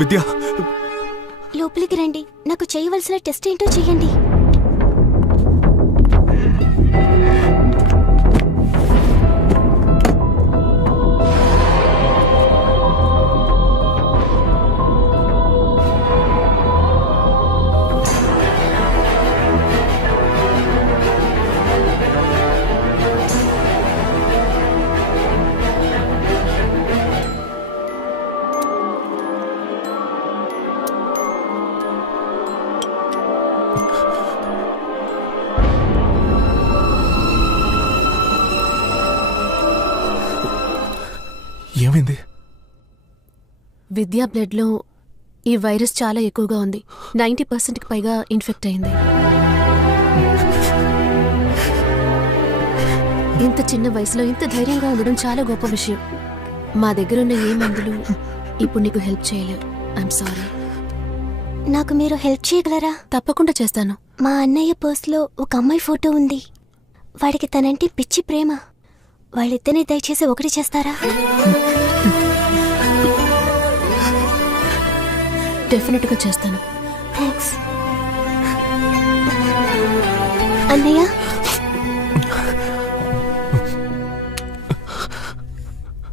విద్య, లోపలికి రండి. నాకు చేయవలసిన టెస్ట్ ఏంటో చెయ్యండి. ఏమైంది? విద్యా బ్లడ్లో ఈ వైరస్ చాలా ఎక్కువగా ఉంది. 90%కి పైగా ఇన్ఫెక్ట్ అయింది. ఇంత చిన్న వయసులో ఇంత ధైర్యంగా ఉండడం చాలా గొప్ప విషయం. మా దగ్గరున్న ఏ మందులు ఇప్పుడు నీకు హెల్ప్ చేయలేవు. I'm sorry. నాకు మీరు హెల్ప్ చేయగలరా? తప్పకుండా చేస్తాను. మా అన్నయ్య పర్స్లో ఒక అమ్మాయి ఫోటో ఉంది. వాడికి తనంటే పిచ్చి ప్రేమ. వాళ్ళిద్దరిని దయచేసి ఒకటి చేస్తారా? డెఫినెట్గా చేస్తాను. థ్యాంక్స్ అన్నయ్య.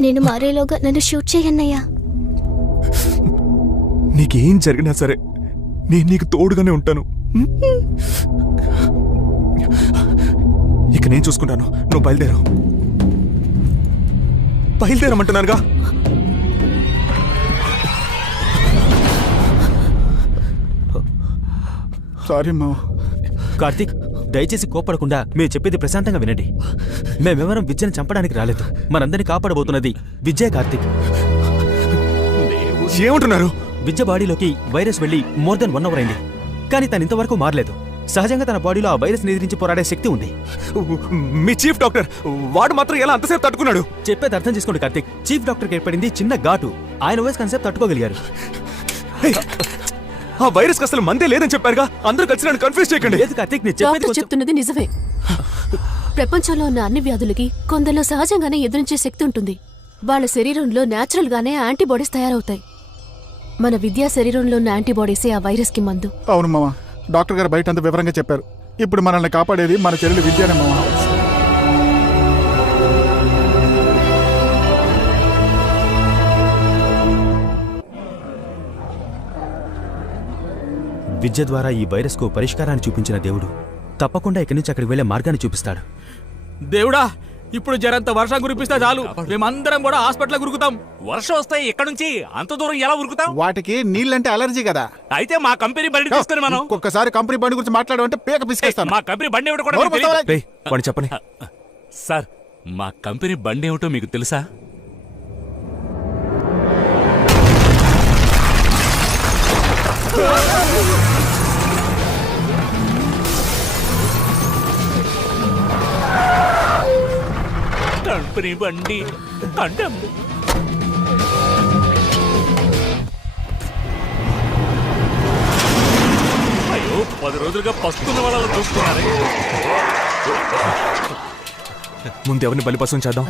నేను మారేలోగా నన్ను షూట్ చేయన్నయ్యా. నీకేం జరిగినా సరే నేను నీకు తోడుగానే ఉంటాను. ఇక నేను చూసుకుంటాను. నువ్వు బయలుదేరమంటున్నానుగా. సారీ మా. కార్తీక్, దయచేసి కోపడకుండా మీరు చెప్పేది ప్రశాంతంగా వినండి. మేమెవరం విద్యను చంపడానికి రాలేదు. మనందరినీ కాపాడబోతున్నది విద్యే. కార్తీక్, ఏమంటున్నారు? విద్య బాడీలోకి వైరస్ వెళ్ళి మోర్ దెన్ 1 అవర్ అయింది. కానీ తను ఇంతవరకు మారలేదు. సహజంగా తన బాడీలో ఆ వైరస్ ఎదిరించి పోరాడే శక్తి ఉంది. మీ చీఫ్ డాక్టర్ వాడు మాత్రం ఎలా అంతసేపు తట్టుకున్నాడు? చెప్పేది అర్థం చేసుకోండి కార్తీక్. చీఫ్ డాక్టర్కి ఏర్పడింది చిన్న ఘాటు. ఆయన వయసు కన్సెప్ట్ తట్టుకోగలిగారు. ఆ వైరస్ అసలు మందే లేదని చెప్పారుగా. అందరూ కలిసి నన్ను కన్ఫ్యూజ్ చేయకండి. లేదు కార్తీక్, నేను చెప్పేది డాక్టర్ చెప్తున్నది నిజమే. ప్రపంచంలో ఉన్న అన్ని వ్యాధులకి కొందరిలో సహజంగానే ఎదురించే శక్తి ఉంటుంది. వాళ్ళ శరీరంలో న్యాచురల్ గానే యాంటీబాడీస్ తయారవుతాయి. మన విద్యా శరీరంలో ఉన్న యాంటీబాడీసే ఆ వైరస్ కి మందు. అవును మామ, డాక్టర్ గారు బయట అంత వివరంగా చెప్పారు. ఇప్పుడు మనల్ని కాపాడేది మన చెల్లెలు విద్యనే మామ. విద్య ద్వారా ఈ వైరస్కు పరిష్కారాన్ని చూపించిన దేవుడు తప్పకుండా ఇక్కడి నుంచి అక్కడికి వెళ్లే మార్గాన్ని చూపిస్తాడు. దేవుడా, ఇప్పుడు జరంత వర్షం కురిపిస్తే చాలు, మేమందరం కూడా హాస్పిటల్ ఉరుకుతాం. వర్షం వస్తాయి ఎక్కడి నుంచి అంత దూరం ఎలా ఉరుకుతాం? వాటికి నీళ్ళంటే అలర్జీ కదా. అయితే మా కంపెనీ బండి తీసుకుని మనం ఒక్కసారి కంపెనీ బండి గురించి మాట్లాడమంటే పేక పిసికేస్తాను. మా కంపెనీ బండి ఏమిటో కూడా మీకు తెలీదా? రేయ్, వాడిని చెప్పని. సార్, మా కంపెనీ బండి ఏమిటో మీకు తెలుసా? కంపెనీ బండి అంటే అయ్యో, 10 రోజులుగా పస్తున్న వాళ్ళలో చూస్తున్నారే. ముందు ఎవరిని బలిపసం చేద్దాం?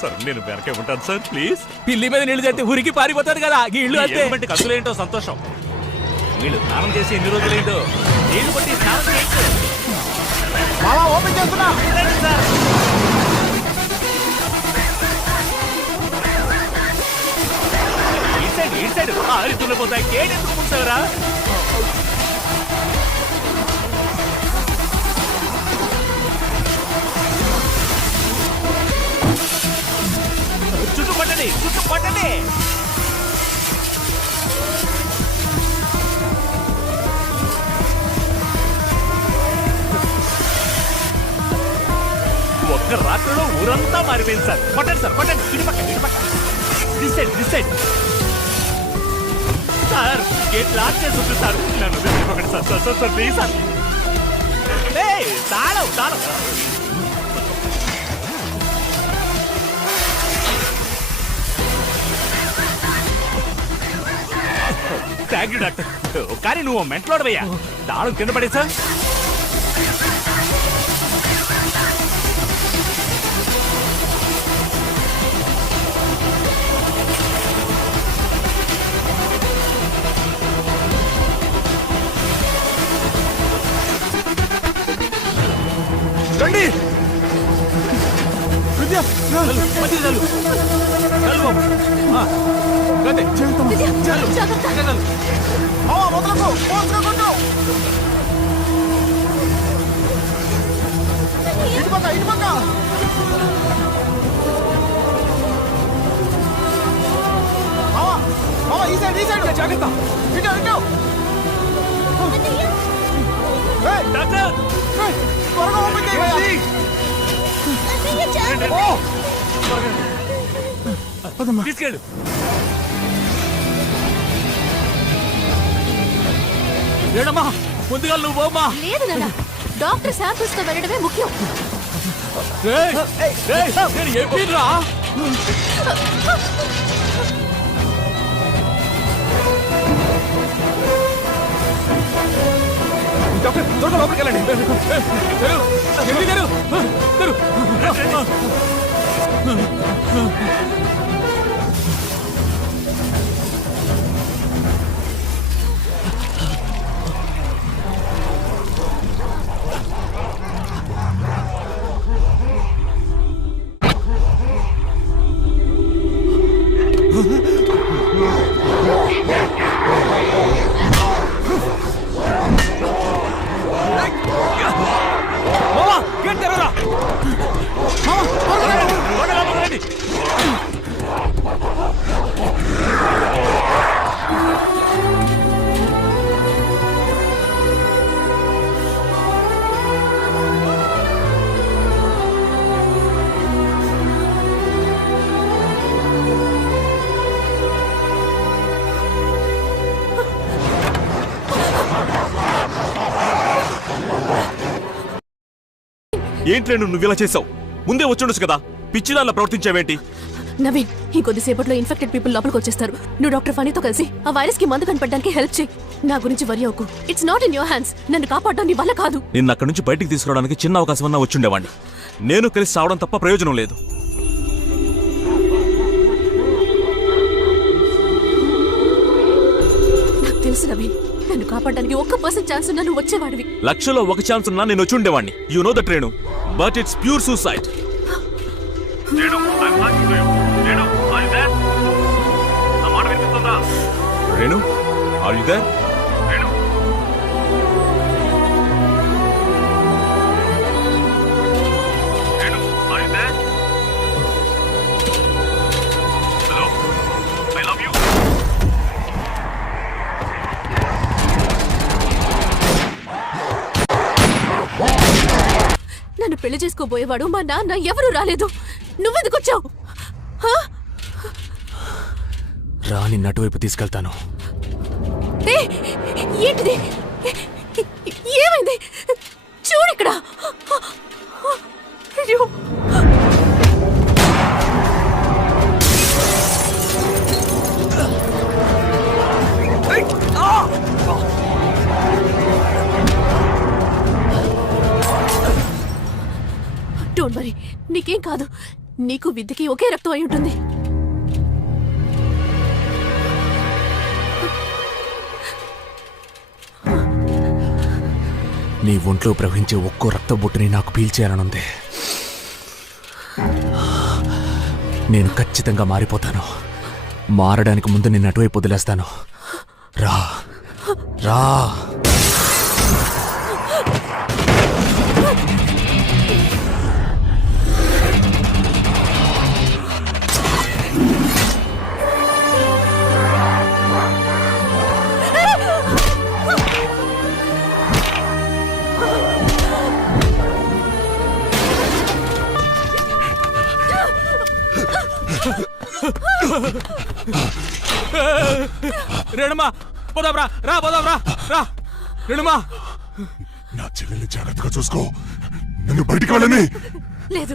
సార్, నేను వెనకే ఉంటాను సార్, ప్లీజ్. పిల్లి మీద నీళ్లు చేస్తే ఉరికి పారిపోతాడు కదా. ఈ ఇల్లు అంతే. కసులేంటో సంతోషం. వీళ్ళు స్నానం చేసి ఎన్ని రోజులేంటో. నీళ్లు బట్టి స్నానం చేయండి. ఓపెన్ చేస్తున్నా. ఇటు సైడ్ ఆరితున్న పోతాయి. గేట్ ఎందుకు మూసావరా? చుట్టూ పట్టండి. ఒక్క రాత్రిలో ఊరంతా మారిపోయింది సార్. పట్టండి. ఇటుపక్క. This side. Sir, gate lock చేసి ఉంటుంది సార్. నన్ను ఇటుపక్కండి సార్, ప్లీజ్ సార్. తాళం. Thank you doctor. కానీ నువ్వు మెంటలోడవయ్యా. తాళం కింద పడే సార్. మంచిది చాలు చాలు బాబు ఆ, గంతే. విద్య, జాగ్రత్త. ఇంకా చాలు. జాగ్రత్త. డాక్టర్ తీసుకెళ్ళు. రేణమ్మా ముందుగా నువ్వు పోమ్మా. లేదు నాన్న, డాక్టర్ శాంపిల్స్ తో వెళ్ళడమే ముఖ్యం. రేయ్, రేయ్, నేను చెప్పిర్రా. డాక్టర్ త్వరగా లోపలికి వెళ్ళండి. తెరు, ఎవరి తెరు, తెరు. మావా, గేట్ తెరవరా. ఏంటి రేణు నువ్వు ఇలా చేసావు? ముందే వచ్చుండొచ్చు కదా, పిచ్చిదానిలా ప్రవర్తించావేంటి? నవీన్, ఇంకొద్దిసేపట్లో ఇన్ఫెక్టెడ్ పీపుల్ లోపలికి వచ్చేస్తారు. నువ్వు డాక్టర్ ఫనీతో కలిసి ఆ వైరస్ కి మందు కనిపెట్టడానికి హెల్ప్ చేయి. నా గురించి వరి అవ్వకు. It's not in your hands. నన్ను కాపాడడం నీ వల్ల కాదు. నిన్ను అక్కడి నుంచి బయటికి తీసుకురావడానికి చిన్న అవకాశం అన్నా వచ్చుండేవాడిని. నేను కలిసి రావడం తప్ప ప్రయోజనం లేదు. నాకు తెలుసు నవీన్, నన్ను కాపాడడానికి 1% ఛాన్స్ ఉన్నా నువ్వు వచ్చేవాడివి. లక్షలో ఒక ఛాన్స్ ఉన్నా నేను వచ్చుండేవాడిని. You know that Renu, but it's pure suicide. Renu, are you there? నన్ను పెళ్లి చేసుకోబోయేవాడు మా నాన్న ఎవరూ రాలేదు. నువ్వెందుకు వచ్చావు? రా, నిన్ను అటువైపు తీసుకెళ్తాను. ఏంటిది? ఏమైంది? చూడిక్కడ. అయ్యో, డోంట్ వరీ, నీకేం కాదు. నీకు విద్యకి ఒకే రక్తం అయి ఉంటుంది. నీ ఒంట్లో ప్రవహించే ఒక్కో రక్త బొట్టుని నాకు పీల్చేయాలనుంది. నేను ఖచ్చితంగా మారిపోతాను. మారడానికి ముందు నిన్ను అటువైపు వదిలేస్తాను. రా రా. రేణమ్మా పోదాంరా, రా పోదాంరా, రా రేణమ్మా. నా చెల్లెల్ని జాగ్రత్తగా చూసుకో. నన్ను బయటికి వెళ్ళని. లేదు,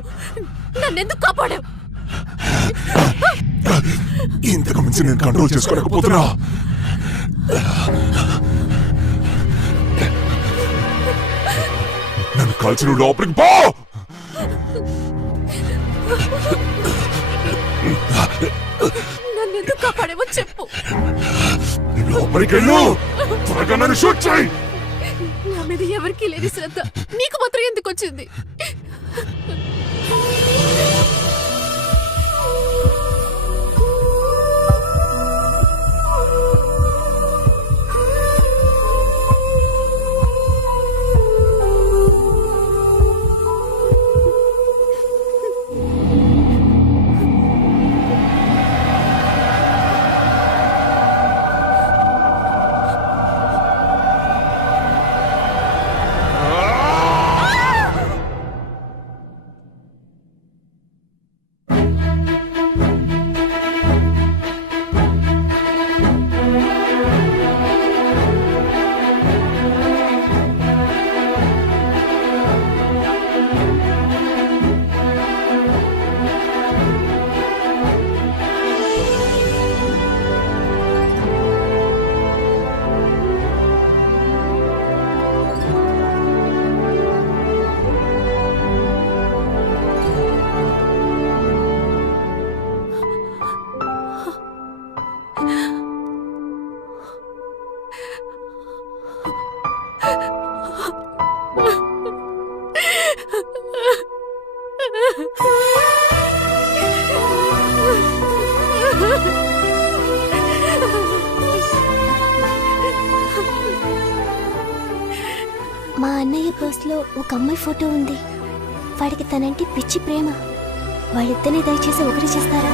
నన్నెందుకు కాపాడావు? ఇంతకు మించి నేను కంట్రోల్ చేసుకోలేకపోతున్నా. నన్ను కాల్చిన లోపలికి పో. నన్నెందుకు కాపాడావో చెప్పు. లోపలికి వెళ్ళు. త్వరగా నన్ను షూట్ చేయి. నా మీద ఎవరికీ లేని శ్రద్ధ నీకు మాత్రం ఎందుకు వచ్చింది? మా అన్నయ్య పర్స్లో ఒక అమ్మాయి ఫోటో ఉంది. వాడికి తనంటే పిచ్చి ప్రేమ. వాళ్ళిద్దరిని దయచేసి ఒకటి చేస్తారా?